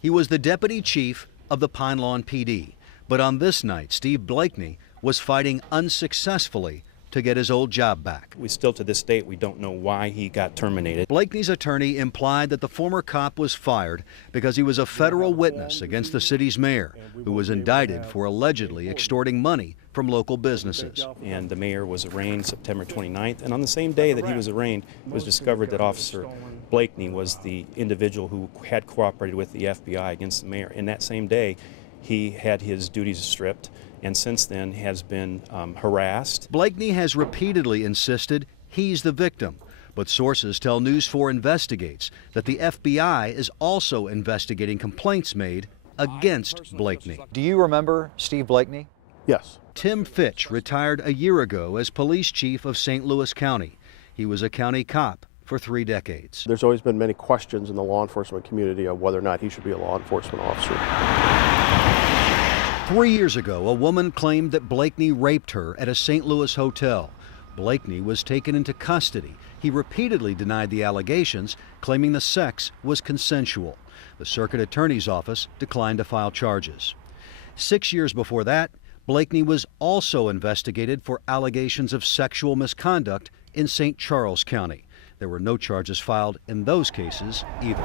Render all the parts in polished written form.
He was the deputy chief of the Pine Lawn PD, but on this night, Steve Blakeney was fighting unsuccessfully to get his old job back. We still, to this date, we don't know why he got terminated. Blakeney's attorney implied that the former cop was fired because he was a federal witness against the city's mayor, who was indicted for allegedly extorting money from local businesses. And the mayor was arraigned September 29th, and on the same day that he was arraigned, it was discovered that Officer Blakeney was the individual who had cooperated with the FBI against the mayor. And that same day, he had his duties stripped, and since then has been harassed. Blakeney has repeatedly insisted he's the victim, but sources tell News 4 Investigates that the FBI is also investigating complaints made against Blakeney. Do you remember Steve Blakeney? Yes. Tim Fitch retired a year ago as police chief of St. Louis County. He was a county cop for 3 decades. There's always been many questions in the law enforcement community of whether or not he should be a law enforcement officer. 3 years ago, a woman claimed that Blakeney raped her at a St. Louis hotel. Blakeney was taken into custody. He repeatedly denied the allegations, claiming the sex was consensual. The circuit attorney's office declined to file charges. 6 years before that, Blakeney was also investigated for allegations of sexual misconduct in St. Charles County. There were no charges filed in those cases either.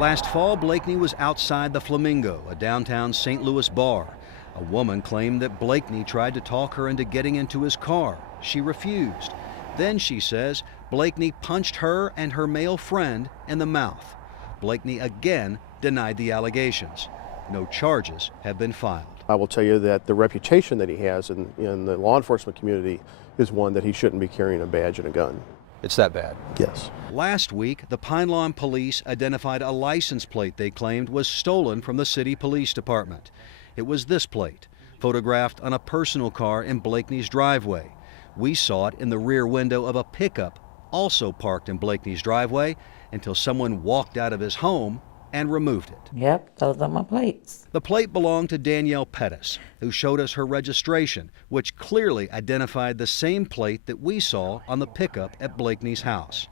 Last fall, Blakeney was outside the Flamingo, a downtown St. Louis bar. A woman claimed that Blakeney tried to talk her into getting into his car. She refused. Then, she says, Blakeney punched her and her male friend in the mouth. Blakeney again denied the allegations. No charges have been filed. I will tell you that the reputation that he has in the law enforcement community is one that he shouldn't be carrying a badge and a gun. It's that bad? Yes. Last week, the Pine Lawn police identified a license plate they claimed was stolen from the city police department. It was this plate, photographed on a personal car in Blakeney's driveway. We saw it in the rear window of a pickup, also parked in Blakeney's driveway, until someone walked out of his home and removed it. Yep, those are my plates. The plate belonged to Danielle Pettis, who showed us her registration, which clearly identified the same plate that we saw on the pickup at Blakeney's house.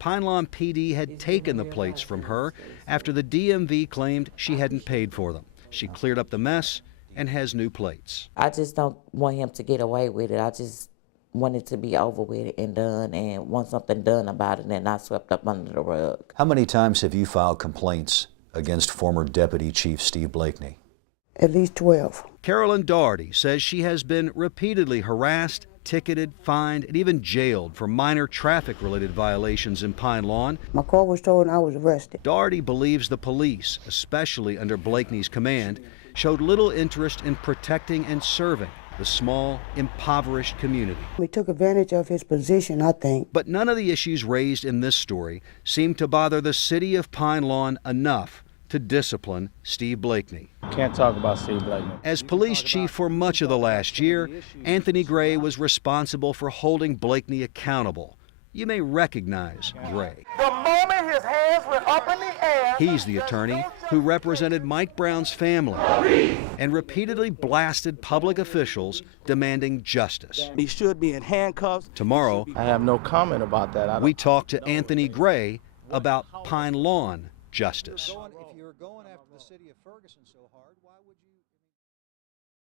Pine Lawn PD had taken the plates from her after the DMV claimed she hadn't paid for them. She cleared up the mess and has new plates. I just don't want him to get away with it. I just want it to be over with and done, and want something done about it and not swept up under the rug. How many times have you filed complaints against former Deputy Chief Steve Blakeney? At least 12. Carolyn Doherty says she has been repeatedly harassed, ticketed, fined, and even jailed for minor traffic-related violations in Pine Lawn. My car was towed and I was arrested. Doherty believes the police, especially under Blakeney's command, showed little interest in protecting and serving the small, impoverished community. He took advantage of his position, I think. But none of the issues raised in this story seem to bother the city of Pine Lawn enough to discipline Steve Blakeney. Can't talk about Steve Blakeney. As police chief for much of the last year, Anthony Gray was responsible for holding Blakeney accountable. You may recognize Gray. The moment his hands were up in the air, he's the attorney who represented Mike Brown's family and repeatedly blasted public officials demanding justice. He should be in handcuffs. Tomorrow, I have no comment about that. We talk to Anthony Gray about Pine Lawn justice. If you're going after the city of Ferguson so hard,